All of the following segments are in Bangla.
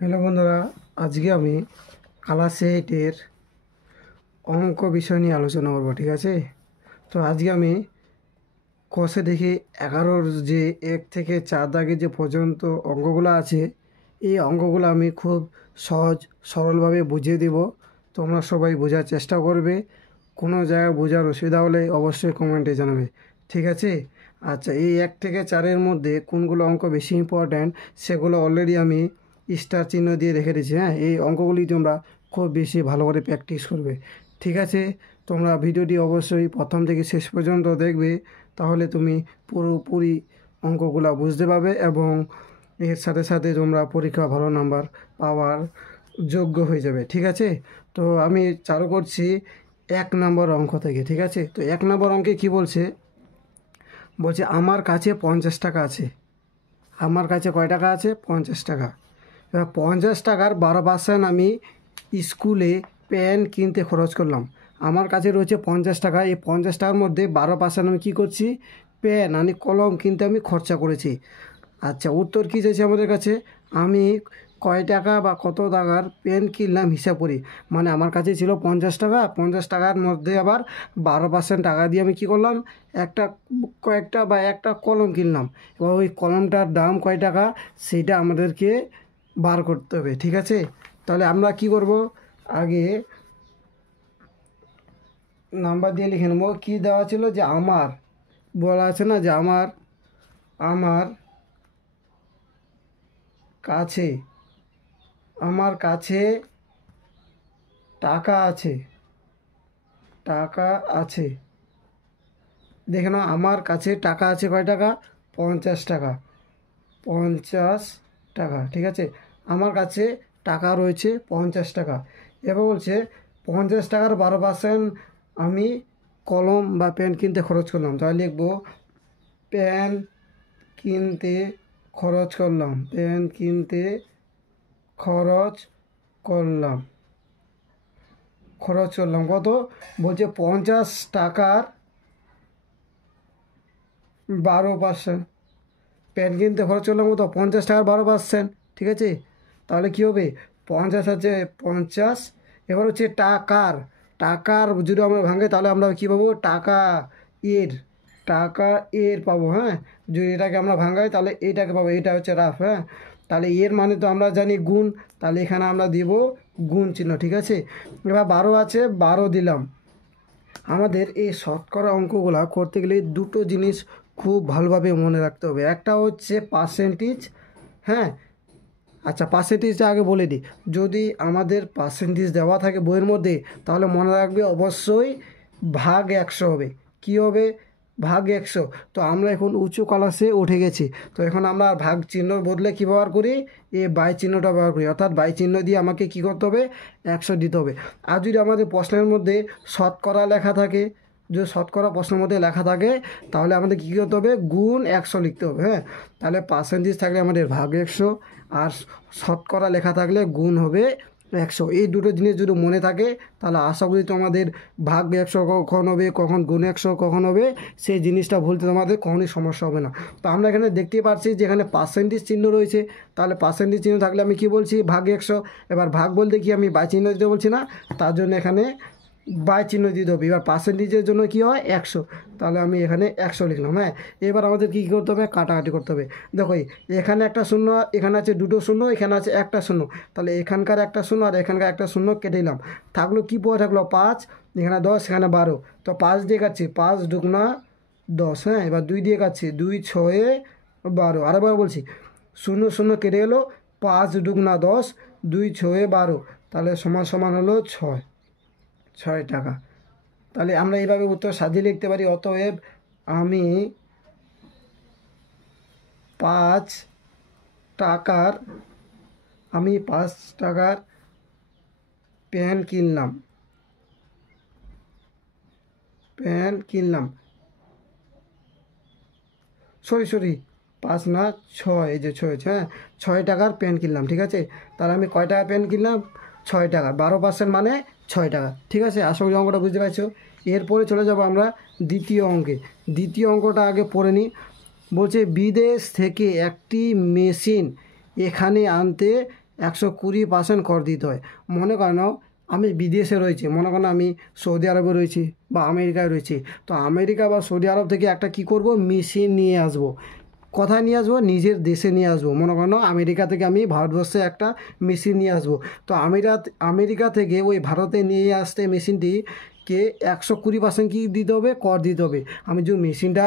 হ্যালো বন্ধুরা, আজকে আমি ক্লাস 8-এর অঙ্ক বিষয় নিয়ে আলোচনা করবো। ঠিক আছে, তো আজকে আমি কষে দেখি 11-র যে 1 থেকে 4 দাগে যে পর্যন্ত অঙ্কগুলো আছে, এই অঙ্কগুলো আমি খুব সহজ সরলভাবে বুঝিয়ে দেব। তোমরা সবাই বোঝার চেষ্টা করবে। কোনো জায়গায় বোঝার অসুবিধা হলে অবশ্যই কমেন্টে জানাবে। ঠিক আছে, আচ্ছা, এই 1 থেকে 4-এর মধ্যে কোনগুলো অঙ্ক বেশি ইম্পর্ট্যান্ট সেগুলো অলরেডি আমি স্টার চিহ্ন দিয়ে রেখে দিয়েছি। হ্যাঁ, এই অঙ্কগুলি তোমরা খুব বেশি ভালো করে প্র্যাকটিস করবে। ঠিক আছে, তোমরা ভিডিওটি অবশ্যই প্রথম থেকে শেষ পর্যন্ত দেখবে, তাহলে তুমি পুরোপুরি অঙ্কগুলো বুঝতে পারবে এবং এর সাথে সাথে তোমরা পরীক্ষা ভালো নাম্বার পাওয়ার যোগ্য হয়ে যাবে। ঠিক আছে, তো আমি চালু করছি 1 নম্বর অঙ্ক থেকে। ঠিক আছে, তো 1 নম্বর অঙ্কে কি বলছে, আমার কাছে 50 টাকা আছে। আমার কাছে কয় টাকা আছে? 50 টাকা। এবার 50 টাকার 12% আমি স্কুলে পেন কিনতে খরচ করলাম। আমার কাছে রয়েছে 50 টাকা। এই 50 টাকার মধ্যে 12% আমি কী করছি? পেন মানে কলম কিনতে আমি খরচা করেছি। আচ্ছা, উত্তর কী চাইছে আমাদের কাছে? আমি কয় টাকা বা কত টাকার পেন কিনলাম হিসাব করি। মানে আমার কাছে ছিল 50 টাকা, 50 টাকার মধ্যে আবার 12% টাকা দিয়ে আমি কী করলাম? একটা কলম কিনলাম। এবার ওই কলমটার দাম কয় টাকা সেটা আমাদেরকে বার করতে হবে। ঠিক আছে, তাহলে আমরা কি করব? আগে নাম্বার দিয়ে লিখে নেবো। কী দেওয়া ছিল? যে আমার বলা আছে না, যে আমার কাছে আমার কাছে টাকা আছে। দেখে নাও, আমার কাছে টাকা আছে কয় টাকা? 50 টাকা। 50 টাকা। ঠিক আছে, আমার কাছে টাকা রয়েছে 50 টাকা। এবার বলছে 50 টাকার 12% আমি কলম বা পেন কিনতে খরচ করলাম। তাহলে লিখব পেন কিনতে খরচ করলাম। কত? বলছে 50 টাকার 12%। পেন কিনতে খরচ করলাম কত? 50 টাকার 12%। ঠিক আছে, তাহলে কী হবে? 50 আছে 50। এবার হচ্ছে টাকার যদি আমরা ভাঙে তাহলে আমরা কী পাবো? টাকা এর পাবো। হ্যাঁ, যদি এটাকে আমরা ভাঙাই তাহলে এইটাকে পাবো। এটা হচ্ছে রাফ। হ্যাঁ, তাহলে এর মানে তো আমরা জানি গুণ, তাহলে এখানে আমরা দিব গুণ চিহ্ন। ঠিক আছে, এবার 12 আছে, 12 দিলাম। আমাদের এই শতকরা অঙ্কগুলা করতে গেলে দুটো জিনিস খুব ভালোভাবে মনে রাখতে হবে। একটা হচ্ছে পার্সেন্টেজ। হ্যাঁ, আচ্ছা, পার্সেন্টেজটা আগে বলে দিই। যদি আমাদের পার্সেন্টেজ দেওয়া থাকে বইয়ের মধ্যে, তাহলে মনে রাখবে অবশ্যই ভাগ 100 হবে। কী হবে? ভাগ 100। তো আমরা এখন উঁচু ক্লাসে উঠে গেছি, তো এখন আমরা ভাগ চিহ্নর বদলে কী ব্যবহার করি? বাই চিহ্নটা ব্যবহার করি। অর্থাৎ বাই চিহ্ন দিয়ে আমাকে কী করতে হবে? 100 দিতে হবে। আর যদি আমাদের প্রশ্নের মধ্যে শতকরা লেখা থাকে, যদি শতকরা প্রশ্নের মধ্যে লেখা থাকে, তাহলে আমাদের কী করতে হবে? গুণ 100 লিখতে হবে। হ্যাঁ, তাহলে পার্সেন্টেজ থাকলে আমাদের ভাগ 100, আর শতকরা লেখা থাকলে গুণ হবে 100। এই দুটো জিনিস যদি মনে থাকে, তাহলে আশা করি তোমাদের ভাগ 100 কখন হবে, কখন গুণ 100 কখন হবে, সেই জিনিসটা ভুলতে তোমাদের কখনই সমস্যা হবে না। তো আমরা এখানে দেখতেই পাচ্ছি যে এখানে পার্সেন্টেজ চিহ্ন রয়েছে। তাহলে পার্সেন্টেজ চিহ্ন থাকলে আমি কি বলছি? ভাগ 100। এবার ভাগ বলতে কি আমি বাই চিহ্ন দিতে বলছি না, তার জন্য এখানে বাই চিহ্ন দিতে হবে। এবার পার্সেন্টেজের জন্য কি হয়? 100। তাহলে আমি এখানে 100 লিখলাম। হ্যাঁ, এবার আমাদের কী করতে হবে? কাটাকাটি করতে হবে। দেখো, এখানে একটা শূন্য, এখানে আছে দুটো শূন্য, এখানে আছে একটা শূন্য। তাহলে এখানকার একটা শূন্য আর এখানকার একটা শূন্য কেটে দিলাম। থাকলো কি পড়ে থাকলো? 5। এখানে 10, এখানে 12। তো 5 দিয়ে কাটছি, 5 দুগুণা 10। হ্যাঁ, এবার 2 দিয়ে কাটছি, 2 6 12। আরেকবার বলছি, শূন্য শূন্য কেটে গেলো, 5 দুগুণা 10, 2 6 12। তাহলে সমান সমান হলো 6 টাকা। তাহলে আমরা এইভাবে উত্তর সাজিয়ে লিখতে পারি। অতএব আমি 5 টাকার পেন কিনলাম। সরি 5 না 6, এই যে 6। হ্যাঁ, 6 টাকার পেন কিনলাম। ঠিক আছে, তাহলে আমি কয় টাকা পেন কিনলাম? 6 টাকা। 12% মানে 6 টাকা। ঠিক আছে, আশা করি অঙ্কটা বুঝতে পারছো। এরপরে চলে যাব আমরা দ্বিতীয় অঙ্কে। দ্বিতীয় অঙ্কটা আগে পড়ে নিই। বলছে বিদেশ থেকে একটি মেশিন এখানে আনতে 120% কর দিতে হয়। মনে করেন আমি বিদেশে রয়েছি, মনে করেন আমি সৌদি আরবে রয়েছি বা আমেরিকায় রয়েছি, তো আমেরিকা বা সৌদি আরব থেকে একটা কি করব, মেশিন নিয়ে আসব। কোথায় নিয়ে আসবো? নিজের দেশে নিয়ে আসবো। মনে করেন আমেরিকা থেকে আমি ভারতবর্ষে একটা মেশিন নিয়ে আসবো, তো আমেরিকা থেকে ওই ভারতে নিয়ে আসতে মেশিনটি কে 120% কি দিতে হবে? কর দিতে হবে। আমি যদি মেশিনটা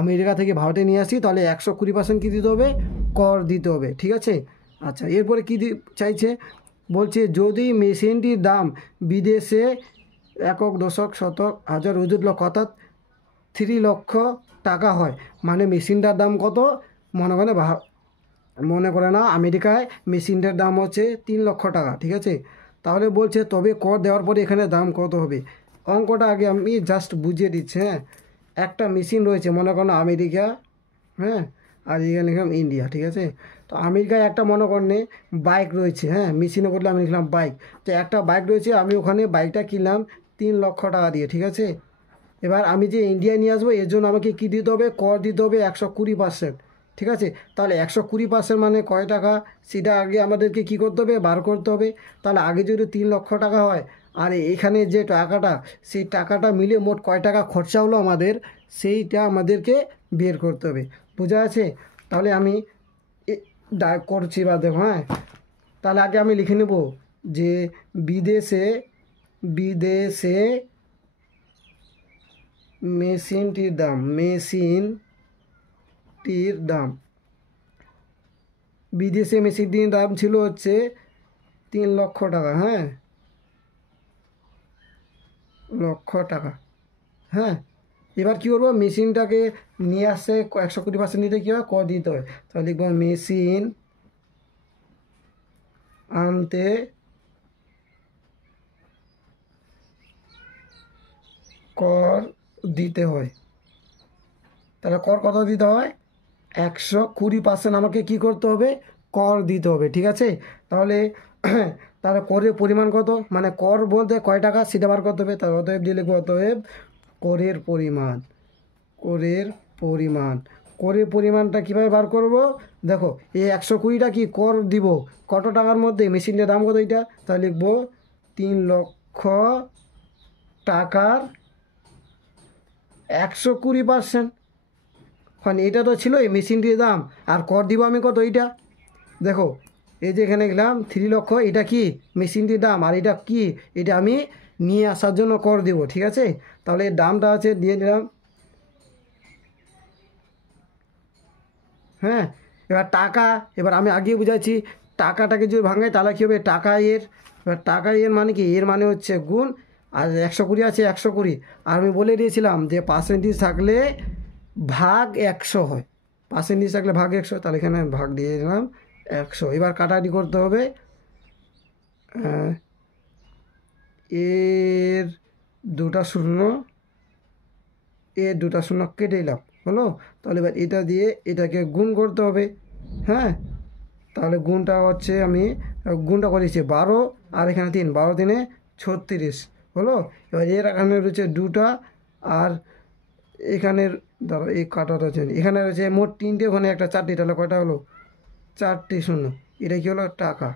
আমেরিকা থেকে ভারতে নিয়ে আসি তাহলে 120% কি দিতে হবে? কর দিতে হবে, ঠিক আছে। আচ্ছা, এরপরে কী চাইছে? বলছে যদি মেশিনটির দাম বিদেশে একক, দশক, শতক, হাজার, অযুত, লক্ষ অর্থাৎ 3 লক্ষ টাকা হয়, মানে মেশিনটার দাম কত? মনে করে না আমেরিকায় মেশিনটার দাম হচ্ছে 3 লক্ষ টাকা, ঠিক আছে। তাহলে বলছে তবে কর দেওয়ার পরে এখানে দাম কত হবে? অঙ্কটা আগে আমি জাস্ট বুঝিয়ে দিচ্ছি, হ্যাঁ। একটা মেশিন রয়েছে, মনে করো আমেরিকা, হ্যাঁ, আর এখানে লিখলাম ইন্ডিয়া, ঠিক আছে। তো আমেরিকায় একটা মনে করেন বাইক রয়েছে, হ্যাঁ, মেশিনে বললে আমি লিখলাম বাইক। তো একটা বাইক রয়েছে, আমি ওখানে বাইকটা কিনলাম 3 লক্ষ টাকা দিয়ে, ঠিক আছে। এবার আমি যে ইন্ডিয়ায় নিয়ে আসবো এর জন্য আমাকে কী দিতে হবে? কর দিতে হবে 120%, ঠিক আছে। তাহলে 120% মানে কয় টাকা? সেটা আগে আমাদেরকে কী করতে হবে? বার করতে হবে। তাহলে আগে যদি 3 লক্ষ টাকা হয় আর এখানে যে টাকাটা, সেই টাকাটা মিলে মোট কয় টাকা খরচা হলো আমাদের, সেইটা আমাদেরকে বের করতে হবে। বোঝা আছে? তাহলে আমি করছি বা দেখো, হ্যাঁ। তাহলে আগে আমি লিখে নেব যে বিদেশে বিদেশে মেশিনটির দাম বিদেশে মেশিনটির দাম ছিল হচ্ছে 3 লক্ষ টাকা, হ্যাঁ, লক্ষ টাকা, হ্যাঁ। এবার কী করবো? মেশিনটাকে নিয়ে আসছে 120% নিতে কী হয়? কর দিতে হয়। তাহলে লিখবো মেশিন আনতে কর দিতে হয়। তাহলে কর কত দিতে হয়? 120% আমাকে কি করতে হবে? কর দিতে হবে, ঠিক আছে। তাহলে তাহলে করের পরিমাণ কত? মানে কর বলতে কয় টাকা সেটা বার করতে হবে। তাহলে অতএব দিয়ে লিখবো অতএব করের পরিমাণ করের পরিমাণ করের পরিমাণটা কীভাবে বার করব? দেখো, এই 120টা কি কর দিব কত টাকার মধ্যে? মেশিনের দাম কত এটা? তাহলে লিখবো 3 লক্ষ টাকার 120%। কারণ এটা তো ছিল এই মেশিনটির দাম, আর কর দিব আমি কত? এইটা দেখো, এই যে এখানে গেলাম 3 লক্ষ, এটা কি মেশিনটির দাম, আর এটা কি? এটা আমি নিয়ে আসার জন্য কর দেব, ঠিক আছে। তাহলে এর দামটা আছে দিয়ে দিলাম, হ্যাঁ। এবার আমি আগেই বুঝাচ্ছি, টাকাটাকে যদি ভাঙাই তাহলে কী হবে? এবার টাকা এর মানে কি? এর মানে হচ্ছে গুণ, আর 120 আছে 120, আর আমি বলে দিয়েছিলাম যে পার্সেন্টেজ থাকলে ভাগ 100 হয়, পার্সেন্টেজ থাকলে ভাগ 100, তাহলে এখানে ভাগ দিয়ে দিলাম 100। এবার কাটাকাটি করতে হবে, এর দুটা শূন্য কেটে দিলাম, হলো। তাহলে এবার এটা দিয়ে এটাকে গুণ করতে হবে, হ্যাঁ। তাহলে গুণটা হচ্ছে আমি গুণটা করেছি 12, আর এখানে 3, 12 3 36, হলো। এবার এর এখানে রয়েছে 2টা, আর এখানের ধরো এই কাটাটা হচ্ছে, এখানে রয়েছে মোট 3টে, ওখানে একটা 4টে, তাহলে কয়টা হলো? 4টে শূন্য। এটা কি হলো? টাকা।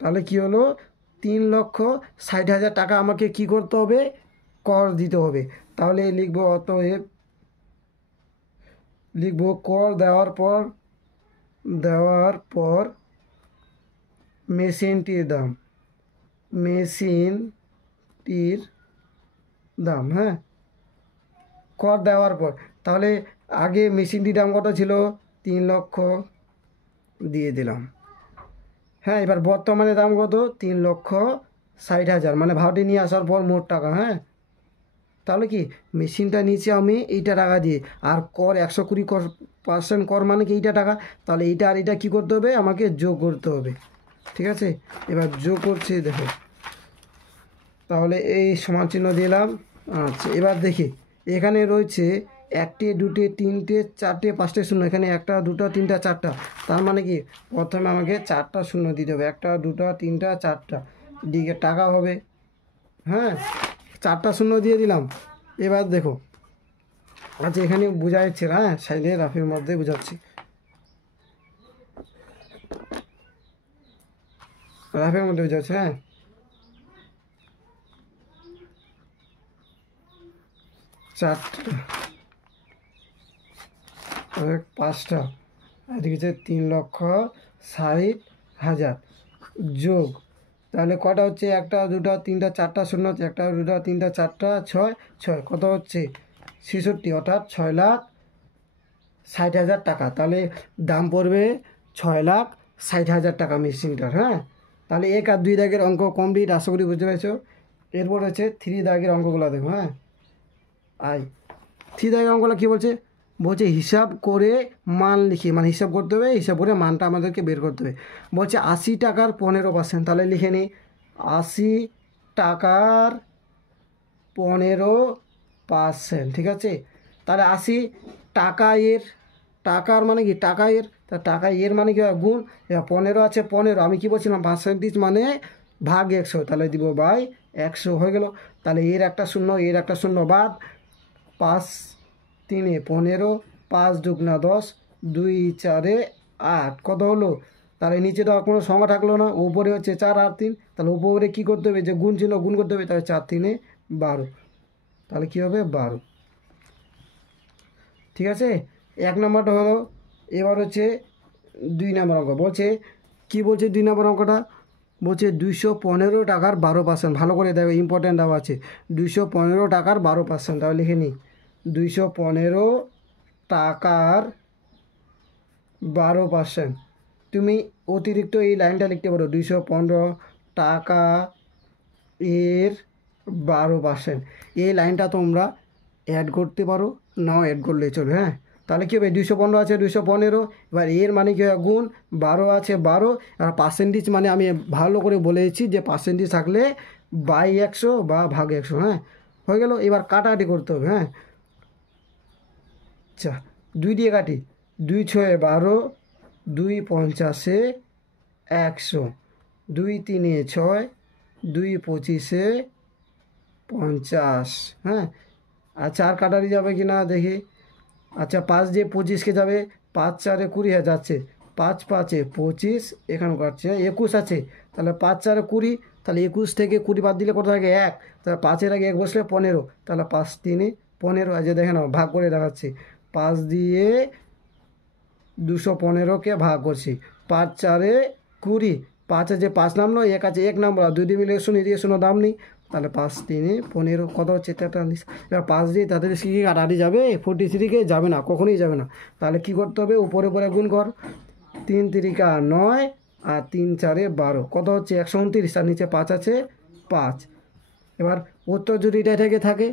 তাহলে কি হলো? 3,60,000 টাকা আমাকে কি করতে হবে? কর দিতে হবে। তাহলে লিখবো অতএব কর দেওয়ার পর মেশিনটির দাম, হ্যাঁ, কর দেওয়ার পর। তাহলে আগে মেশিনটির দাম কত ছিল? 3 লক্ষ দিয়ে দিলাম, হ্যাঁ। এবার বর্তমানে দাম কত? 3,60,000, মানে ভাড়াটি নিয়ে আসার পর মোট টাকা, হ্যাঁ। তাহলে কি মেশিনটা নিচে আমি এইটা টাকা দিয়ে, আর কর 120% কর মানে কি এইটা টাকা, তাহলে এইটা আর এটা কী করতে হবে? আমাকে যোগ করতে হবে, ঠিক আছে। এবার যোগ করছি, দেখো, তাহলে এই সমান চিহ্ন দিলাম। আচ্ছা, এবার দেখি এখানে রয়েছে 1টে 2টে 3টে 4টে 5টে শূন্য, এখানে 1টা 2টা 3টা 4টা, তার মানে কি প্রথমে আমাকে 4টা শূন্য দিতে হবে, 1টা 2টা 3টা 4টা, দিকে টাকা হবে, হ্যাঁ। 4টা শূন্য দিয়ে দিলাম। এবার দেখো, আচ্ছা এখানে বোঝা যাচ্ছে, হ্যাঁ, সাইডে রাফের মধ্যে বোঝাচ্ছি। রাফের মধ্যে হয়ে যাচ্ছে। হ্যাঁ, চারটা, 5টা, এদিকে হচ্ছে 3,60,000 যোগ, তাহলে কটা হচ্ছে? 1 2 3 4টা শূন্য, 1 2 3 4টা 6 6, কত হচ্ছে? 66, অর্থাৎ 6,60,000 টাকা। তাহলে দাম পড়বে 6,60,000 টাকা মেশিনটার। হ্যাঁ, তাহলে 1 আর 2 দাগের অঙ্ক কমপ্লিট, আশা করি বুঝতে পেরেছো। এরপর হচ্ছে 3 দাগের অঙ্কগুলো দেখো। হ্যাঁ, 3 দাগের অঙ্কগুলো কী বলছে? বলছে হিসাব করে মান লিখি, মানে হিসাব করতে হবে, হিসাব করে মানটা আমাদেরকে বের করতে হবে। বলছে 80 টাকার 15%, তাহলে লিখে নিই 80 টাকার 15%, ঠিক আছে। তাহলে 80 টাকা এর, টাকার মানে কি? টাকা এর, তা টাকা এর মানে কি হয়? গুণ। এবার 15 আছে 15, আমি কি বলছিলাম? পার্সেন্টেজ মানে ভাগ 100, তাহলে দিব বাই 100, হয়ে গেল। তাহলে এর একটা শূন্য, এর একটা শূন্য বাদ, 5 3 15, 5 2 10, 2 4 8, কত হলো? তাহলে নিচে তো আর কোনো সংখ্যা থাকলো না, উপরে হচ্ছে 4 আর 3, তাহলে উপরে কী করতে হবে? যে গুণ ছিল গুণ করতে হবে, তাহলে 4 3 12, তাহলে কী হবে? 12, ঠিক আছে। 1 নম্বরটা হলো। এবার হচ্ছে 2 নম্বর অঙ্ক। বলছে কি বলছে 2 নম্বর অঙ্কটা? বলছে 215 টাকার 12%, ভালো করে দেখো, ইম্পর্ট্যান্ট দেওয়া আছে। 215 টাকার 12%, তাহলে লিখে নিই 215 টাকার 12%। তুমি অতিরিক্ত এই লাইনটা লিখতে পারো, 215 টাকা এর 12%। এই লাইনটা তোমরা অ্যাড করতে পারো, নাও অ্যাড করলে চলবে। হ্যাঁ, তাহলে কী হবে? 215 আছে 215, এবার এর মানে কী হয়? গুণ, 12 আছে 12, আর পার্সেন্টেজ মানে আমি ভালো করে বলেছি যে পার্সেন্টেজ থাকলে বাই 100 বা ভাগ 100। হ্যাঁ, হয়ে গেল। এবার কাটাকাটি করতে হবে। হ্যাঁ, আচ্ছা, 2 দিয়ে কাটি, 2 6 12, 2 50 100, 2 3 6, 2 25 50। হ্যাঁ, আচ্ছা, আর কাটারি যাবে কি না দেখি। আচ্ছা, 5 দিয়ে 25কে যাবে, 5 4 20, হ্যাঁ যাচ্ছে, 5 5 25, এখানে কাটছে 21 আছে, তাহলে 5 4 20, তাহলে 21 থেকে 20 বাদ দিলে কত থাকে? 1, তাহলে 5-এর আগে 1 বসলে 15, তাহলে 5 3 15। আজ দেখে নাও, ভাগ করে দেখাচ্ছি। 5 দিয়ে 215কে ভাগ করছি, 5 4 20, 5 আছে 5 নামলো, 1 আছে 1 নামলো, 2 দিয়ে মিলে শুনি দিয়ে শোনো দাম নেই, তাহলে 5 3 15, কত হচ্ছে? 43। এবার 5 দিয়ে 43 কি কাটাটি যাবে? 43কে যাবে না, কখনোই যাবে না। তাহলে কি করতে হবে? উপরে উপরে গুণ কর, 3 3 9, আর 3 4 12, কত হচ্ছে? 129, আর নিচে 5 আছে 5। এবার উত্তর যদি এটা থেকে থাকে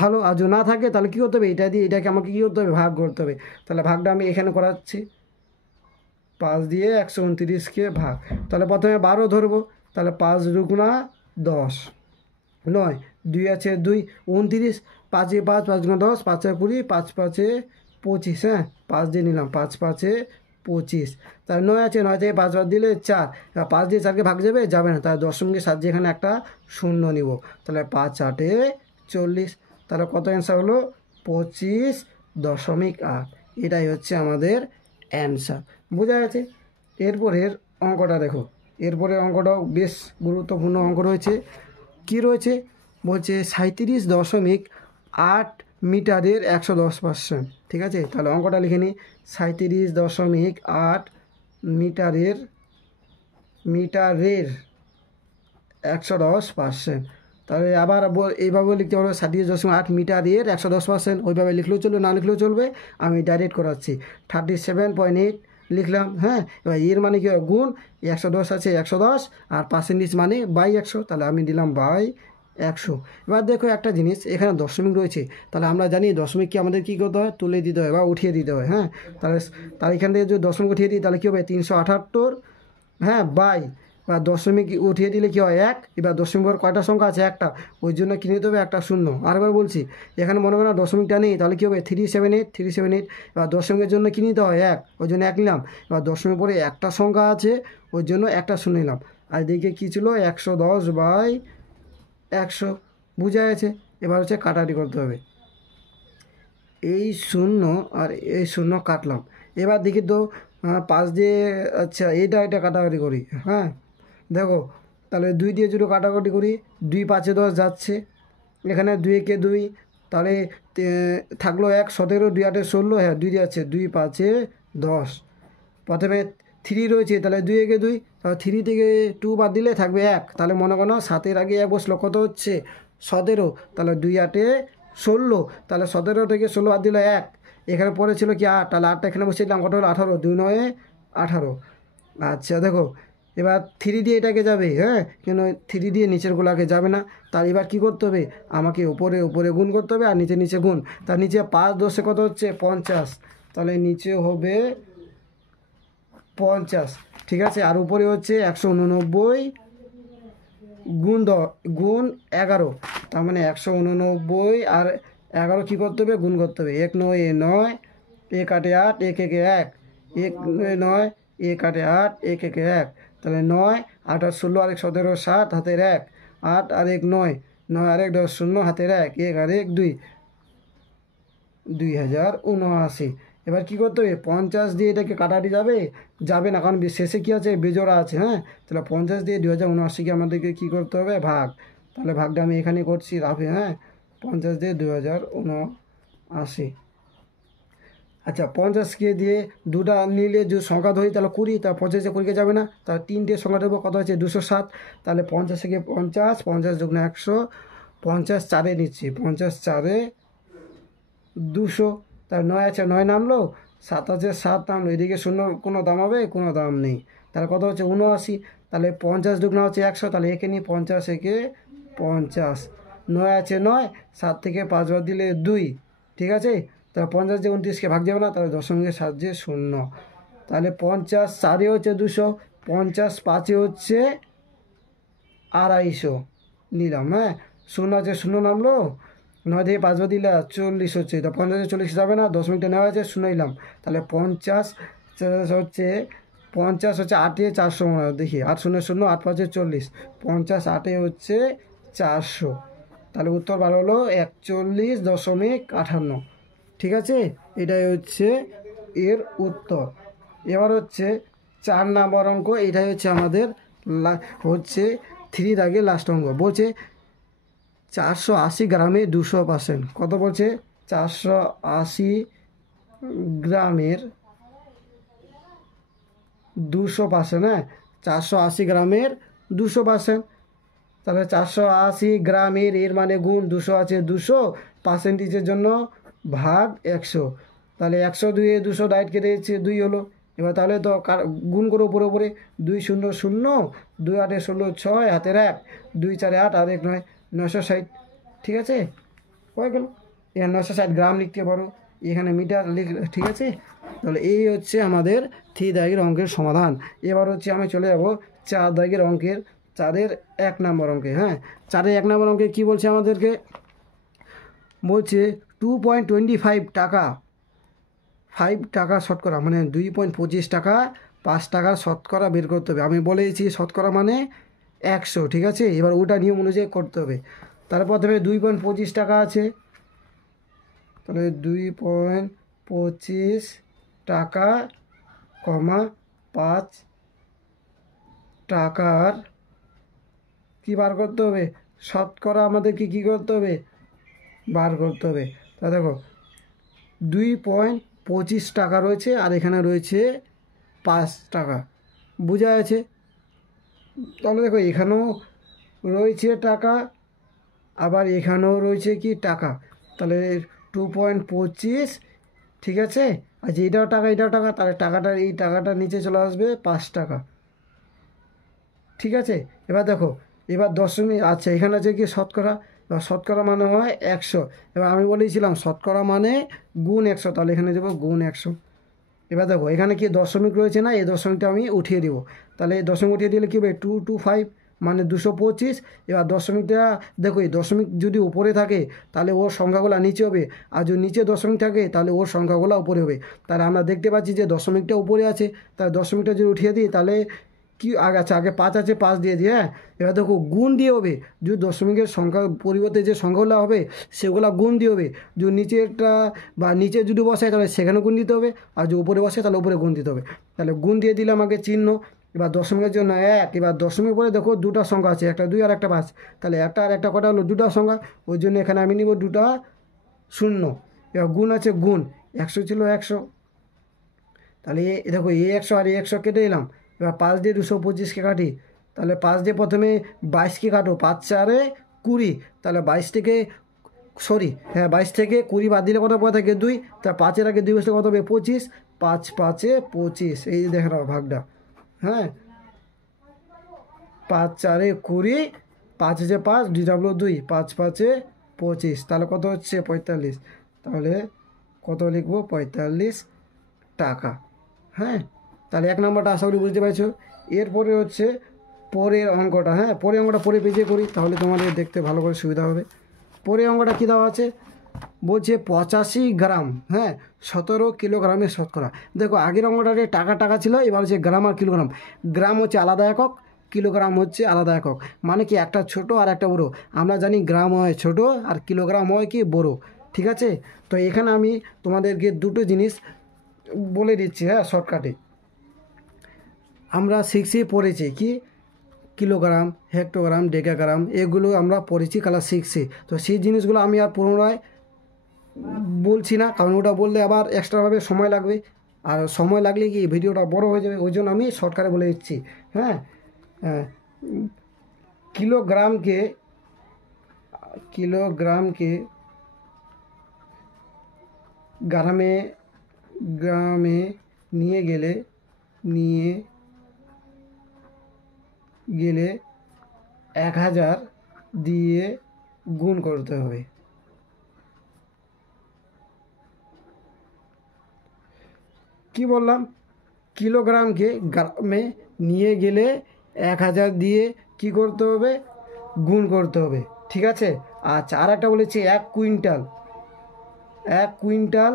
ভালো, আর যদি না থাকে তাহলে কী করতে হবে? এটা দিয়ে এটাকে আমাকে কী করতে হবে? ভাগ করতে হবে। তাহলে ভাগটা আমি এখানে করাচ্ছি, 5 দিয়ে 129কে ভাগ, তাহলে প্রথমে 12 ধরবো, তাহলে 5 2 10, 9, 2 আছে 2 29, 5 5 5 10, 5 20, 5 5 25। হ্যাঁ, 5 দিয়ে নিলাম, 5 5 25, তাহলে 9 আছে, 9 থেকে 5 বাদ দিলে 4, 5 দিয়ে 4কে ভাগ যাবে? যাবে না, তাহলে দশমিকের সাহায্যে এখানে একটা শূন্য নিব, তাহলে 5 8 40, তাহলে কত অ্যান্সার হলো? 25.8। এটাই হচ্ছে আমাদের অ্যান্সার। বোঝা গেছে? এরপরের অঙ্কটা দেখো, এরপরের অঙ্কটাও বেশ গুরুত্বপূর্ণ অঙ্ক রয়েছে। কি রয়েছে? বলছে 37.8 মিটারের 110%, ঠিক আছে। তাহলে অঙ্কটা লিখে নিই, 37.8 মিটারের 110%। তাহলে আবার এইভাবে লিখতে পারবো, 37.8 মিটারের 110%, ওইভাবে লিখলেও চলবে, না লিখলেও চলবে, আমি ডাইরেক্ট করাচ্ছি। 37.8 লিখলাম। হ্যাঁ, এবার এর মানে কি হয়? গুণ, 110 আছে 110, আর পার্সেন্টেজ মানে বাই 100, তাহলে আমি দিলাম বাই 100। এবার দেখো একটা জিনিস, এখানে দশমিক রয়েছে, তাহলে আমরা জানি দশমিককে আমাদের কী করতে হয়? তুলে দিতে হয় বা উঠিয়ে দিতে হয়। হ্যাঁ, তাহলে এখান থেকে যদি দশমিক উঠিয়ে দিই তাহলে কী হবে? 378, হ্যাঁ, বাই, বা দশমিক উঠিয়ে দিলে কী হয়? 1। এবার দশমিকের কয়টা সংখ্যা আছে? একটা, ওই জন্য কী নিতে হবে? একটা শূন্য। আরেকবার বলছি, এখানে মনে করো দশমিকটা নেই, তাহলে কী হবে? 378। এবার দশমিকের জন্য কী নিতে হয়? 1, ওই জন্য 1 নিলাম। এবার দশমিক পরে একটা সংখ্যা আছে, ওই জন্য একটা শূন্য নিলাম। আর দিকে কী ছিল? 110/100। বুঝা গেছে? এবার হচ্ছে কাটাকাটি করতে হবে, এই শূন্য আর এই শূন্য কাটলাম। এবার দেখি তো 5 দিয়ে, আচ্ছা এটা কাটাকাটি করি। হ্যাঁ, দেখো তাহলে 2 দিয়ে যদি কাটাকাটি করি 2 5 10 যাচ্ছে, এখানে 2 একে 2, তাহলে থাকলো 1 17, 2 8 16, হ্যাঁ 2 যাচ্ছে, 2 5 10। প্রথমে 3 রয়েছে, তাহলে 2 একে 2, তাহলে 3 থেকে 2 বাদ দিলে থাকবে 1, তাহলে মনে করো 7-এর আগে 1 বসলো, কত হচ্ছে 17, তাহলে 2 8 16, তাহলে 17 থেকে 16 বাদ দিলে 1, এখানে পরে ছিল কি 8, তাহলে 8টা এখানে বসিয়ে দিলাম, কত হলো 18, 2 9 18। আচ্ছা দেখো এবার 3 দিয়ে এটাকে যাবে, হ্যাঁ কিন্তু 3 দিয়ে নিচেরগুলোকে যাবে না, তার এবার কী করতে হবে, আমাকে উপরে উপরে গুণ করতে হবে আর নিচে নিচে গুণ, তার নিচে 5 10 কত হচ্ছে 50, তাহলে নিচে হবে 50, ঠিক আছে। আর উপরে হচ্ছে 189 গুণ 11, তার মানে 189 আর 11 কী করতে হবে, গুণ করতে হবে, 1 9 9, 1 8 8, 1 1 1, 1 9 1 8 8, 1 1 1, তাহলে 9 8 আর 16 আর 1 17 7, হাতের 1, 8 আর 1 9, 9 আর 1 10 0, হাতের 1, 1 আর 1 2, 2079। এবার কী করতে হবে, 50 দিয়ে এটাকে কাটাটি যাবে না, কারণ শেষে কী আছে, বেজোড়া আছে, হ্যাঁ তাহলে 50 দিয়ে 2079কে আমাদেরকে কী করতে হবে, ভাগ, তাহলে ভাগটা আমি এখানে করছি রাফে, হ্যাঁ 50 দিয়ে 2079। আচ্ছা 50কে দিয়ে দুটা নিলে যদি সংখ্যা ধরি তাহলে 20, তাহলে 50 20কে যাবে না, তাহলে 3টে সংখ্যা দেবো, কত আছে 207, তাহলে 50 থেকে 50, 50 যুগ্ন 100, 50 4-এ নিচ্ছি, 50 4-এ 200, তাহলে 9 আছে 9 নামলো, 7 আছে 7 নামলো, এদিকে 0 কোনো দাম হবে, কোনো দাম নেই, তাহলে কত হচ্ছে 79, তাহলে 50 দুগুণ হচ্ছে 100, তাহলে একে নিয়ে 50 একে 50, 9 আছে 9, 7 থেকে 5 বাদ দিলে 2, ঠিক আছে। তাহলে 50 দিয়ে 29কে ভাগ যাবে না, তাহলে দশমিকের সাহায্যে 0, তাহলে 50 4-এ হচ্ছে 200, 50 5-এ হচ্ছে 250 নিলাম, হ্যাঁ 0 আছে 0 নামলো, 9 থেকে 5 বাদ দিলে 40 হচ্ছে, তা 50 40 যাবে না, দশমিকটা নেওয়া আছে 0 নিলাম, তাহলে 50 হচ্ছে 50 হচ্ছে 8-এ 400, দেখি 8 0 0, 8 5 40, 50 8-এ হচ্ছে 400, তাহলে উত্তর বার হলো 41.58, ঠিক আছে। এটাই হচ্ছে এর উত্তর। এবার হচ্ছে 4 নম্বর অঙ্ক, এটাই হচ্ছে আমাদের হচ্ছে 3 দাগের লাস্ট অঙ্ক, বলছে 480 গ্রামে 200%, কত বলছে 480 গ্রামের 200%, হ্যাঁ 480 গ্রামের 200%, তাহলে 480 গ্রামের এর মানে গুণ 200 আছে 200, পার্সেন্টেজের জন্য ভাগ 100, তাহলে 100 2-এ 200 ডাইরেক্ট কেটে দিচ্ছে 2 হলো, এবার তাহলে তো গুণ করে উপরে উপরে 2 0 0, 2 8 16 6, হাতের 1, 2 4 8 আর 1 9, 960, ঠিক আছে হয়ে গেল। এখানে 960 গ্রাম লিখতে পারো, এখানে মিটার ঠিক আছে। তাহলে এই হচ্ছে আমাদের 3 দাগের অঙ্কের সমাধান। এবার হচ্ছে আমি চলে যাব 4 দাগের অঙ্কের, 4-এর 1 নম্বর অঙ্কে, হ্যাঁ 4-এর 1 নম্বর অঙ্কে কী বলছে আমাদেরকে, বলছে 2.25 টাকা 5 টাকা শতকরা, মানে 2.25 টাকা 5 টাকার শতকরা বের করতে হবে। আমি বলেছি শতকরা মানে 100, ঠিক আছে, এবার ওটা নিয়ম অনুযায়ী করতে হবে। তার প্রথমে 2.25 টাকা আছে, তাহলে 2.25 টাকা, 5 টাকার কী বার করতে হবে, শতকরা আমাদেরকে কী করতে হবে, বার করতে হবে। তা দেখো 2.25 টাকা রয়েছে আর এখানে রয়েছে 5 টাকা, বোঝা আছে। তাহলে দেখো এখানেও রয়েছে টাকা, আবার এখানেও রয়েছে কি টাকা, তাহলে 2.25, ঠিক আছে। আচ্ছা এটাও টাকা এটাও টাকা, তাহলে টাকাটার এই টাকাটার নিচে চলে আসবে 5 টাকা, ঠিক আছে। এবার দেখো এবার দশমিক, আচ্ছা এখানে আছে কি শতকরা, এবার শতকরা মানে হয় 100, এবার আমি বলেছিলাম শতকরা মানে গুণ 100, তাহলে এখানে দেবো গুণ 100। এবার দেখো এখানে কি দশমিক রয়েছে না, এই দশমিকটা আমি উঠিয়ে দেবো, তাহলে এই দশমিক উঠিয়ে দিলে কী হবে 225 মানে 225। এবার দশমিকটা দেখো, এই দশমিক যদি উপরে থাকে তাহলে ওর সংখ্যাগুলো নিচে হবে, আর যদি নিচে দশমিক থাকে তাহলে ওর সংখ্যাগুলো উপরে হবে। তাহলে আমরা দেখতে পাচ্ছি যে দশমিকটা উপরে আছে, তাহলে দশমিকটা যদি উঠিয়ে দিই তাহলে কি আগে, আচ্ছা আগে 5 আছে 5 দিয়ে দিই, হ্যাঁ এবার দেখো গুণ দিয়ে হবে, যদি দশমিকের সংখ্যা পরিবর্তে যে সংখ্যাগুলো হবে সেগুলো গুণ দিয়ে হবে, যদি নিচেরটা বা নিচে যদি বসায় তাহলে সেখানে গুণ দিতে হবে, আর যদি উপরে বসে তাহলে উপরে গুণ দিতে হবে। তাহলে গুণ দিয়ে দিলাম আগে চিহ্ন, এবার দশমিকের জন্য 1, এবার দশমিক পরে দেখো দুটা সংখ্যা আছে, একটা 2 আর একটা 5, তাহলে একটা আর একটা কটা হলো দুটা সংখ্যা, ওই জন্য এখানে আমি নিব দুটা শূন্য। এবার গুণ আছে গুণ, 100 ছিল 100, তাহলে দেখো 100 আর 100 কেটে এলাম। এবার 5 দিয়ে 225কে কাটি, তাহলে 5 দিয়ে প্রথমে 22কে কাটো, 5 4 20, তাহলে 22 থেকে 22 থেকে 20 বাদ দিলে কত পড়ে থাকে 2, তা 5-এর আগে 2 বসলে কত হবে 25, 5 5 25, এই দেখে নাও ভাগটা। হ্যাঁ, 5 4 20, 5 5, 2 5 5 25, তাহলে কত হচ্ছে 45, তাহলে কত লিখবো 45 টাকা। হ্যাঁ, তাহলে 1 নম্বরটা আশা করি বুঝতে পারছো। এরপরে হচ্ছে পরের অঙ্কটা। হ্যাঁ, পরের অঙ্কটা পরে পেজে করি, তাহলে তোমাদের দেখতে ভালো করে সুবিধা হবে। পরের অঙ্কটা কী দেওয়া আছে, বলছে 85 গ্রাম, হ্যাঁ 17 কিলোগ্রামের শতকরা। দেখো আগের অঙ্কটাতে টাকা টাকা ছিল, এবার হচ্ছে গ্রাম আর কিলোগ্রাম। গ্রাম হচ্ছে আলাদা একক, কিলোগ্রাম হচ্ছে আলাদা একক, মানে কি একটা ছোট আর একটা বড়। আমরা জানি গ্রাম হয় ছোট আর কিলোগ্রাম হয় কি বড়, ঠিক আছে। তো এখানে আমি তোমাদেরকে দুটো জিনিস বলে দিচ্ছি, হ্যাঁ শর্টকাটে। আমরা শিখছি পড়েছি কি কিলোগ্রাম, হেক্টোগ্রাম, ডেকাগ্রাম, এগুলো আমরা পড়েছি ক্লাস 6-এ। তো সেই জিনিসগুলো আমি আর পুনরায় বলছি না, কারণ ওটা বললে আবার এক্সট্রাভাবে সময় লাগবে, আর সময় লাগলে কি ভিডিওটা বড় হয়ে যাবে, ওই জন্য আমি শর্টকাটে বলে দিচ্ছি। হ্যাঁ, কিলোগ্রামকে গ্রামে গ্রামে নিয়ে গেলে 1000 দিয়ে গুণ করতে হবে। কি বললাম, কিলোগ্রামকে গ্রামে নিয়ে গেলে 1000 দিয়ে কি করতে হবে, গুণ করতে হবে, ঠিক আছে। আচ্ছা, আর একটা বলেছি 1 কুইন্টাল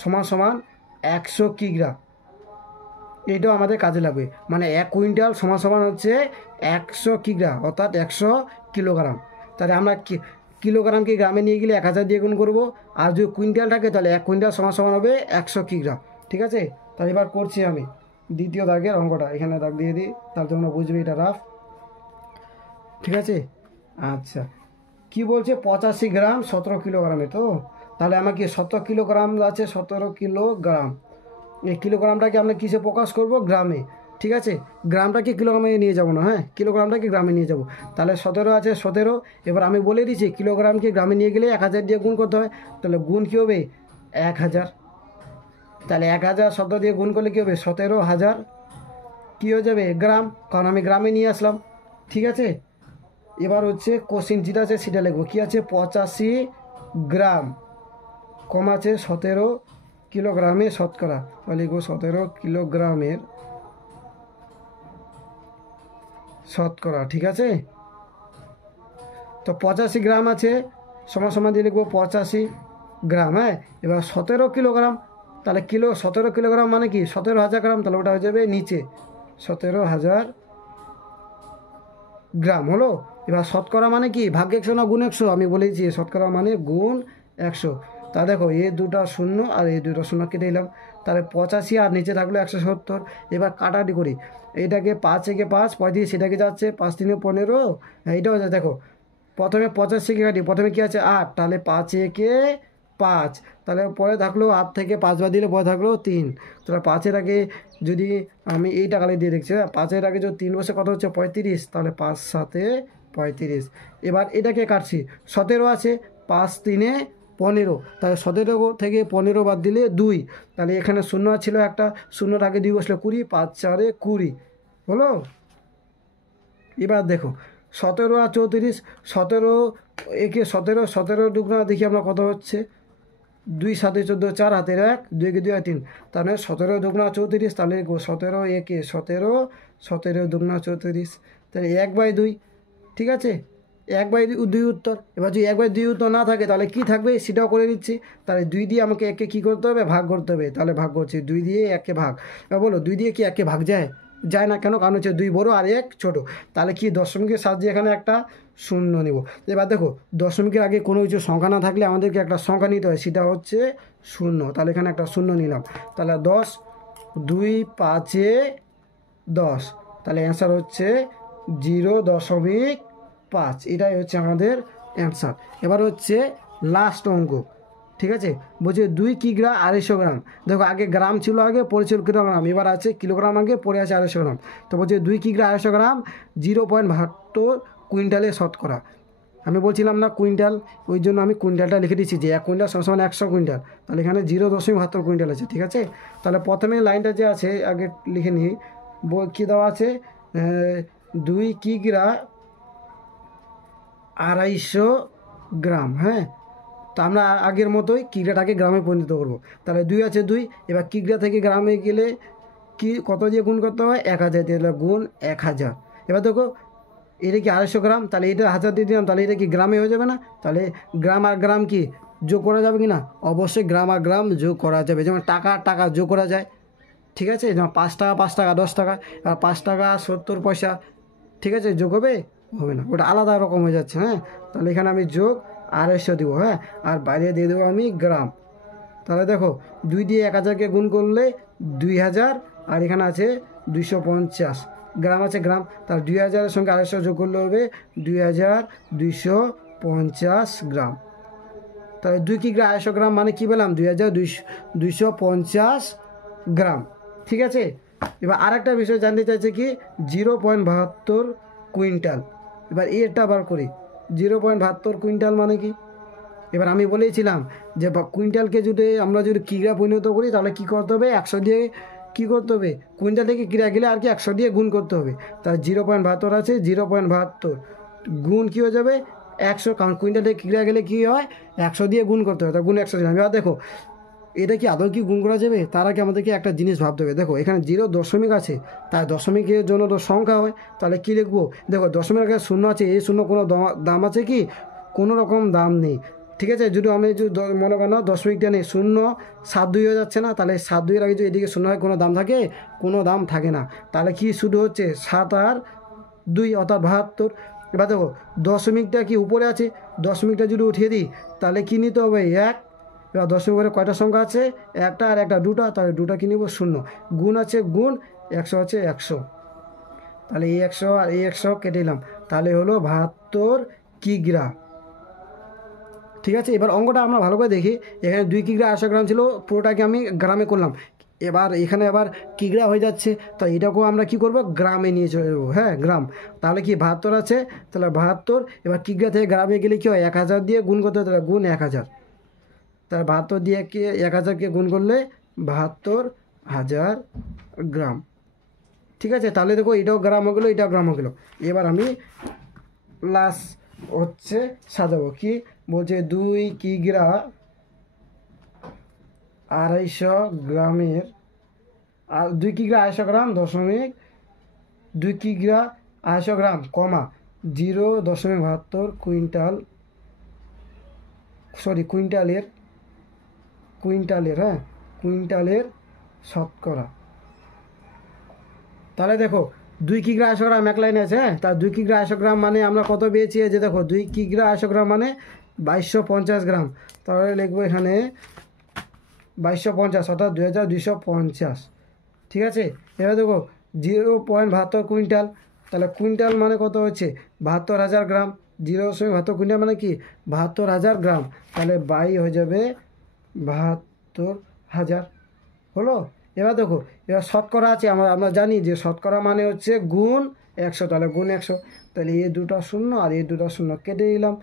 সমান সমান 100 কিগ্রা, এটাও আমাদের কাজে লাগবে। মানে 1 কুইন্টাল সমান সমান হচ্ছে 100 কিগ্রা, অর্থাৎ 100 কিলোগ্রাম। তাহলে আমরা কিলোগ্রামকে গ্রামে নিয়ে গেলে 1000 দিয়ে গুণ করবো, আর যদি কুইন্টাল থাকে তাহলে 1 কুইন্টাল সমান সমান হবে 100 কিগ্রা, ঠিক আছে। তাহলে এবার করছি আমি দ্বিতীয় দাগের অঙ্কটা, এখানে দাগ দিয়ে দিই, তাহলে তোমরা বুঝবে এটা রাফ, ঠিক আছে। আচ্ছা, কি বলছে 85 গ্রাম 17 কিলোগ্রামে, তো তাহলে আমাকে 17 কিলোগ্রাম আছে, 17 কিলোগ্রাম। এই কিলোগ্রামটাকে আমরা কিসে প্রকাশ করব, গ্রামে, ঠিক আছে। গ্রামটাকে কিলোগ্রামে নিয়ে যাব না, হ্যাঁ কিলোগ্রামটাকে গ্রামে নিয়ে যাব। তাহলে 17 আছে 17, এবার আমি বলে দিচ্ছি কিলোগ্রামকে গ্রামে নিয়ে গেলে 1000 দিয়ে গুণ করতে হয়, তাহলে গুণ কী হবে 1000, তাহলে 1000 17 দিয়ে গুণ করলে কী হবে 17000, কী হয়ে যাবে গ্রাম, কারণ আমি গ্রামে নিয়ে আসলাম, ঠিক আছে। এবার হচ্ছে কোশ্চিন যেটা আছে সেটা লিখবো, কী আছে 85 গ্রাম কম আছে 17 কিলোগ্রামে শতকরা, তাহলে লিখবো 17 কিলোগ্রামের শতকরা, ঠিক আছে। তো 85 গ্রাম আছে সমান সমান দিয়ে লিখবো 85 গ্রাম। হ্যাঁ, এবার 17 কিলোগ্রাম, তাহলে 17 কিলোগ্রাম মানে কি 17,000 গ্রাম, তাহলে ওটা হয়ে যাবে নিচে 17,000 গ্রাম হলো। এবার শতকরা মানে কি ভাগ 100 না গুণ 100, আমি বলেছি শতকরা মানে গুণ 100। তা দেখো এই দুটা শূন্য আর এই দুটো শূন্য কেটে দিলাম, তাহলে 85 আর নিচে থাকলো 170। এবার কাটাটি করি, এইটাকে 5 একে 5 35, সেটাকে যাচ্ছে 5 3 15, এইটাও যাচ্ছে। দেখো প্রথমে 85কে কাটি, প্রথমে কী আছে 8, তাহলে 5 একে 5, তাহলে পরে থাকলো 8 থেকে 5 বাদ দিলে পরে থাকলো 3, তাহলে 5-এর আগে যদি আমি এই টাকালে দিয়ে দেখছি, 5-এর আগে যদি 3 বসে কত হচ্ছে 35, তাহলে 5 7 35। এবার এটাকে কাটছি, 17 আছে 5 3 15, তাহলে 17 থেকে 15 বাদ দিলে 2, তাহলে এখানে শূন্য ছিল একটা, শূন্যর আগে 2 বসলে 20, 5 4 20 হলো। এবার দেখো 17 আর 34, 17 একে 17, 17 দুগুণা দেখি আমরা কত হচ্ছে 2 7 14, 4 হাতের 1, 2 কে 2 আর 3, তাহলে 17 দুগুণা 34, তাহলে 17 একে 17, 17 দুগুণা 34, তাহলে 1/2, ঠিক আছে 1/2 উত্তর। এবার যদি 1/2 উত্তর না থাকে তাহলে কি থাকবে সেটাও করে দিচ্ছি, তাহলে 2 দিয়ে আমাকে একে কী করতে হবে ভাগ করতে হবে, তাহলে ভাগ করছি 2 দিয়ে 1কে ভাগ। এবার বলো 2 দিয়ে কি 1কে ভাগ যায় না কেন, কারণ হচ্ছে 2 বড় আর 1 ছোট, তাহলে কি দশমিকের সাহায্যে এখানে একটা শূন্য নেব। এবার দেখো দশমিকের আগে কোনো কিছু সংখ্যা না থাকলে আমাদেরকে একটা সংখ্যা নিতে হয়, সেটা হচ্ছে শূন্য, তাহলে এখানে একটা শূন্য নিলাম, তাহলে 10 2 5 10, তাহলে অ্যান্সার হচ্ছে 0.5। এটাই হচ্ছে আমাদের অ্যান্সার। এবার হচ্ছে লাস্ট অঙ্ক, ঠিক আছে। বলছে 2 কিগ্রা 250 গ্রাম। দেখো আগে গ্রাম ছিল, আগে পরে ছিল কিলোগ্রাম, এবার আছে কিলোগ্রাম, আগে পরে আছে 250 গ্রাম। তো বলছে 2 কিগ্রা 250 গ্রাম 0.72 কুইন্টালে শতকরা। আমি বলছিলাম না কুইন্টাল, ওই জন্য আমি কুইন্টালটা লিখে দিচ্ছি যে 1 কুইন্টাল সমান 100 কুইন্টাল। তাহলে এখানে 0.72 কুইন্টাল আছে, ঠিক আছে। তাহলে প্রথমে লাইনটা যে আছে আগে লিখে নিই। কী দেওয়া আছে, 2 কিগ্রা 250 গ্রাম, হ্যাঁ। তো আমরা আগের মতোই কিগ্রাটাকে গ্রামে পরিণত করবো। তাহলে 2 আছে 2, এবার কিগ্রা থেকে গ্রামে গেলে কি কত দিয়ে গুণ করতে হয়, 1000 দিয়ে, তাহলে গুণ 1000। এবার দেখো এটা কি 250 গ্রাম, তাহলে এটা 1000 দিয়ে দিলাম, তাহলে এটা কি গ্রামে হয়ে যাবে না? তাহলে গ্রাম আর গ্রাম কি যোগ করা যাবে কি না? অবশ্যই গ্রাম আর গ্রাম যোগ করা যাবে। যেমন টাকা টাকা যোগ করা যায়, ঠিক আছে। যেমন 5 টাকা 5 টাকা 10 টাকা, আর 5 টাকা 70 পয়সা, ঠিক আছে, যোগ হবে হবে না, ওটা আলাদা রকম হয়ে যাচ্ছে, হ্যাঁ। তাহলে এখানে আমি যোগ 250 দিব, হ্যাঁ, আর বাইরে দিয়ে দেবো আমি গ্রাম। তাহলে দেখো 2 দিয়ে 1000কে গুণ করলে 2000, আর এখানে আছে 250 গ্রাম আছে গ্রাম। তার 2000-এর সঙ্গে 250 যোগ করলে হবে 2250 গ্রাম। তাহলে 2 কিগ্রা 250 গ্রাম মানে কি পেলাম, 2250 গ্রাম, ঠিক আছে। এবার আরেকটা বিষয় জানতে চাইছে কি 0.72 কুইন্টাল। এবার এটা বার করি, 0.72 কুইন্টাল মানে কি। এবার আমি বলেছিলাম যে কুইন্টালকে যদি আমরা যদি কিগ্রা পরিণত করি তাহলে কী করতে হবে, 100 দিয়ে কী করতে হবে, কুইন্টাল থেকে কিগ্রা গেলে আর কি 100 দিয়ে গুণ করতে হবে। তার 0.72 আছে, 0.72 গুণ কী হয়ে যাবে 100, কারণ কুইন্টাল থেকে কিগ্রা গেলে কী হয় 100 দিয়ে গুণ করতে হবে, তা গুণ 100 দিলাম। এবার দেখো এটা কি আদৌ কি গুণ করা যাবে, তার আগে আমাদেরকে একটা জিনিস ভাবতে হবে। দেখো এখানে 0 দশমিক আছে, তাই দশমিকের জন্য তো সংখ্যা হয়, তাহলে কী লিখবো, দেখো দশমিকের আগে শূন্য আছে, এই শূন্য কোনো দাম আছে কি, কোনো রকম দাম নেই, ঠিক আছে। যদি আমি যদি মনে করেন না দশমিকটা নেই, 0.72 হয়ে যাচ্ছে না, তাহলে 7-2-এর আগে যদি এদিকে শূন্য হয় কোনো দাম থাকে, কোনো দাম থাকে না। তাহলে কি শুধু হচ্ছে 7 আর 2 অর্থাৎ 72। এবার দেখো দশমিকটা কি উপরে আছে, দশমিকটা যদি উঠিয়ে দিই তাহলে কী নিতে হবে 1। এবার দশমিকের কয়টা সংখ্যা আছে, একটা আর একটা দুটা, তাহলে দুটা কী নিব 0। গুণ আছে গুণ, 100 আছে 100, তাহলে এই 100 আর এই 100 কেটে দিলাম, তাহলে হলো 72 কিগ্রা, ঠিক আছে। এবার অঙ্কটা আমরা ভালো করে দেখি। এখানে 2 কিগ্রা 250 গ্রাম ছিল, পুরোটাকে আমি গ্রামে করলাম। এবার এখানে আবার কিগ্রা হয়ে যাচ্ছে, তো এটাকেও আমরা কি করব, গ্রামে নিয়ে চলে যাবো, হ্যাঁ গ্রাম। তাহলে কি 72 আছে, তাহলে 72। এবার কিগ্রা থেকে গ্রামে গেলে কী হয়, 1000 দিয়ে গুণ করতে হয়, তাহলে গুণ 1000। তাহলে 72 দিয়ে 1000কে গুণ করলে 72,000 গ্রাম, ঠিক আছে। তাহলে দেখো এটাও গ্রাম হয়ে গেলো, এটাও গ্রাম হয়ে গেলো। এবার আমি লাস্ট হচ্ছে সাজাবো কি, বলছে 2 কিগ্রা 250 গ্রামের, আর 2 কিগ্রা 250 গ্রাম দশমিক 2 কিগ্রা 250 গ্রাম কমা 0.72 কুইন্টাল, সরি কুইন্টালের হ্যাঁ কুইন্টালের শতকরা। তাহলে দেখো 2 কিগ্রা 250 গ্রাম এক লাইনে আছে, হ্যাঁ। তার 2 কিগ্রা 250 গ্রাম মানে আমরা কত পেয়েছি, যে দেখো 2 কিগ্রা 250 গ্রাম মানে 2250 গ্রাম। তাহলে লিখবো এখানে 2250 অর্থাৎ 2250, ঠিক আছে। এবার দেখো 0.72 কুইন্টাল, তাহলে কুইন্টাল মানে কত হচ্ছে 72,000 গ্রাম। 0.72 কুইন্টাল মানে কি 72,000 গ্রাম, তাহলে বাই হয়ে যাবে 72,000, হলো। এবার দেখো এবার শতকরা আছে, আমরা জানি যে শতকরা মানে হচ্ছে গুণ 100, তাহলে গুণ 100, তাহলে এই দুটো শূন্য আর এই দুটো শূন্য কেটে দিলাম,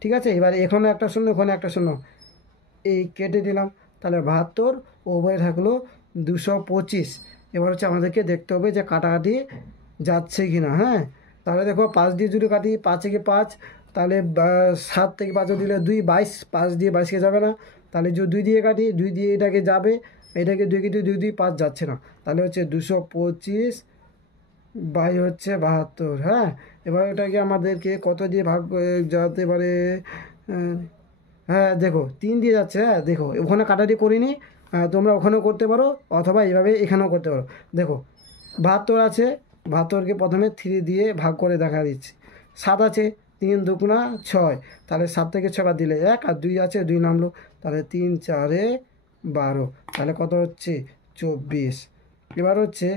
ঠিক আছে। এবার এখানে একটা শূন্য, ওখানে একটা শূন্য, এই কেটে দিলাম, তাহলে 72 ওভারে থাকলো 225। এবার হচ্ছে আমাদেরকে দেখতে হবে যে কাটাকাটি যাচ্ছে কি না, হ্যাঁ। তাহলে দেখো 5 দিয়ে যদি কাটি, 5 থেকে 5, তাহলে 7 থেকে 5 দিলে 2, 22, 5 দিয়ে 22কে যাবে না, তাহলে যদি 2 দিয়ে কাটি, 2 দিয়ে এটাকে যাবে, এটাকে 2 কেটে 2 দিয়ে 5 যাচ্ছে না, তাহলে হচ্ছে 225 বাই হচ্ছে 72, হ্যাঁ। এবার এটাকে আমাদেরকে কত দিয়ে ভাগ যেতে পারে, হ্যাঁ দেখো 3 দিয়ে যাচ্ছে, হ্যাঁ দেখো ওখানে কাটাটি করিনি, তোমরা ওখানেও করতে পারো অথবা এইভাবে এখানেও করতে পারো। দেখো 72 আছে, 72কে প্রথমে 3 দিয়ে ভাগ করে দেখা দিচ্ছি। 7 আছে, 3 দুগুণা 6, তাহলে 7 থেকে 6 বাদ দিলে 1, আর 2 আছে 2 নামলো, তাহলে 3 4 12, তাহলে কত হচ্ছে 24। এবার হচ্ছে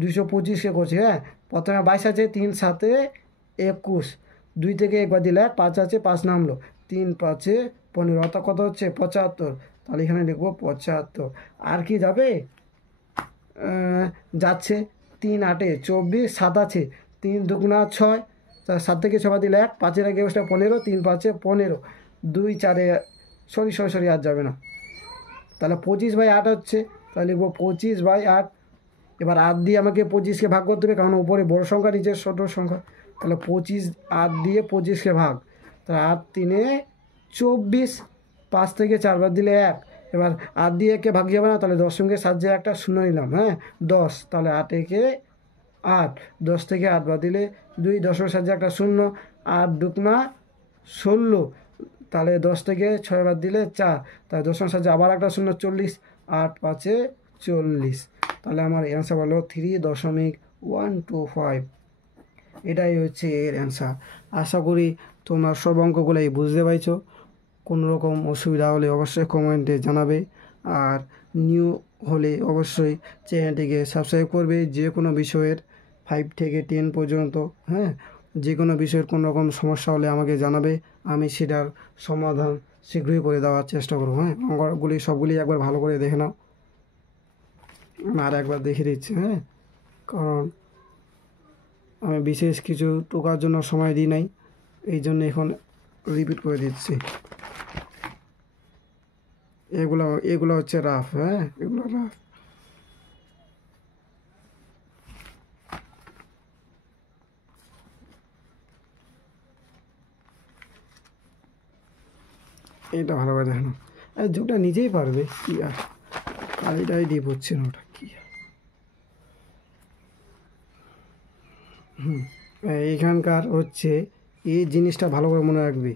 225কে করছি। হ্যাঁ, প্রথমে 22 আছে, 3 7 21, 2 থেকে একবার দিলে 5 আছে, 5 নামলো, 3 5 15, অর্থাৎ কত হচ্ছে 75। তাহলে এখানে লিখবো 75। আর কি যাবে? যাচ্ছে 3 8 24, 7 আছে, 3 2 6, 7 থেকে 6 দিলে 1, 5 আগে 15, 3 5 15, 2 4 সরি আর যাবে না। তাহলে 25/8 হচ্ছে। তাহলে লিখবো 25/8। এবার 8 দিয়ে আমাকে 25কে ভাগ করতে হবে, কারণ উপরে বড় সংখ্যা নিচে ছোট সংখ্যা। তাহলে 25 8 দিয়ে 25কে ভাগ, তাহলে 8 3 24, 5 থেকে 4 বার দিলে 1। এবার 8 দিয়ে একে ভাগ যাবে না, তাহলে 10 সঙ্গে 7 যে একটা শূন্য নিলাম। হ্যাঁ, 10, তাহলে 8 একে 8, 10 থেকে 8 বার দিলে 2, 10 এর সাহায্যে একটা শূন্য, 8 2 16, তাহলে 10 থেকে 6 বার দিলে 4, তাহলে 10 এর সাহায্যে আবার একটা শূন্য, 40, 8 5 40। তাহলে আমার অ্যান্সার হলো 3.125। এটাই হচ্ছে এর অ্যান্সার। আশা করি তোমরা সব অঙ্কগুলোই বুঝতে পারছো। কোনো রকম অসুবিধা হলে অবশ্যই কমেন্টে জানাবে, আর নিউ হলে অবশ্যই চ্যানেলটিকে সাবস্ক্রাইব করবে। যে কোনো বিষয়ের 5 থেকে 10 পর্যন্ত, হ্যাঁ, যে কোনো বিষয়ের কোনো রকম সমস্যা হলে আমাকে জানাবে, আমি সেটার সমাধান শীঘ্রই করে দেওয়ার চেষ্টা করবো। হ্যাঁ, অঙ্কগুলি সবগুলি একবার ভালো করে দেখে নাও, আর একবার দেখে দিচ্ছি। হ্যাঁ, কারণ আমি বিশেষ কিছু টোকার জন্য সময় দিই নাই, এই জন্য এখন রিপিট করে দিচ্ছি। এগুলো হচ্ছে রাফ। হ্যাঁ, এগুলো রাফ। এটা ভালো করে দেখো, আর যোগটা নিজেই পারবে, কি আর কালিটাই ডিপ হচ্ছে না, ওটা কি আর। এইখানকার হচ্ছে এই জিনিসটা ভালো করে মনে রাখবে,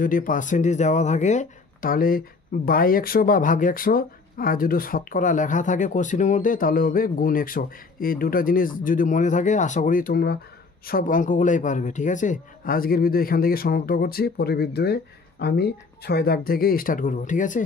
যদি পার্সেন্টেজ দেওয়া থাকে তাহলে বাই 100 বা ভাগ 100, আর যদি শতকরা লেখা থাকে কোশ্চেনের মধ্যে তাহলে হবে গুণ 100। এই দুটো জিনিস যদি মনে থাকে, আশা করি তোমরা সব অঙ্কগুলোই পারবে। ঠিক আছে, আজকের ভিডিও এখান থেকে সমাপ্ত করছি। পরের ভিডিওয়ে আমি 6 দাগ থেকে স্টার্ট করব। ঠিক আছে।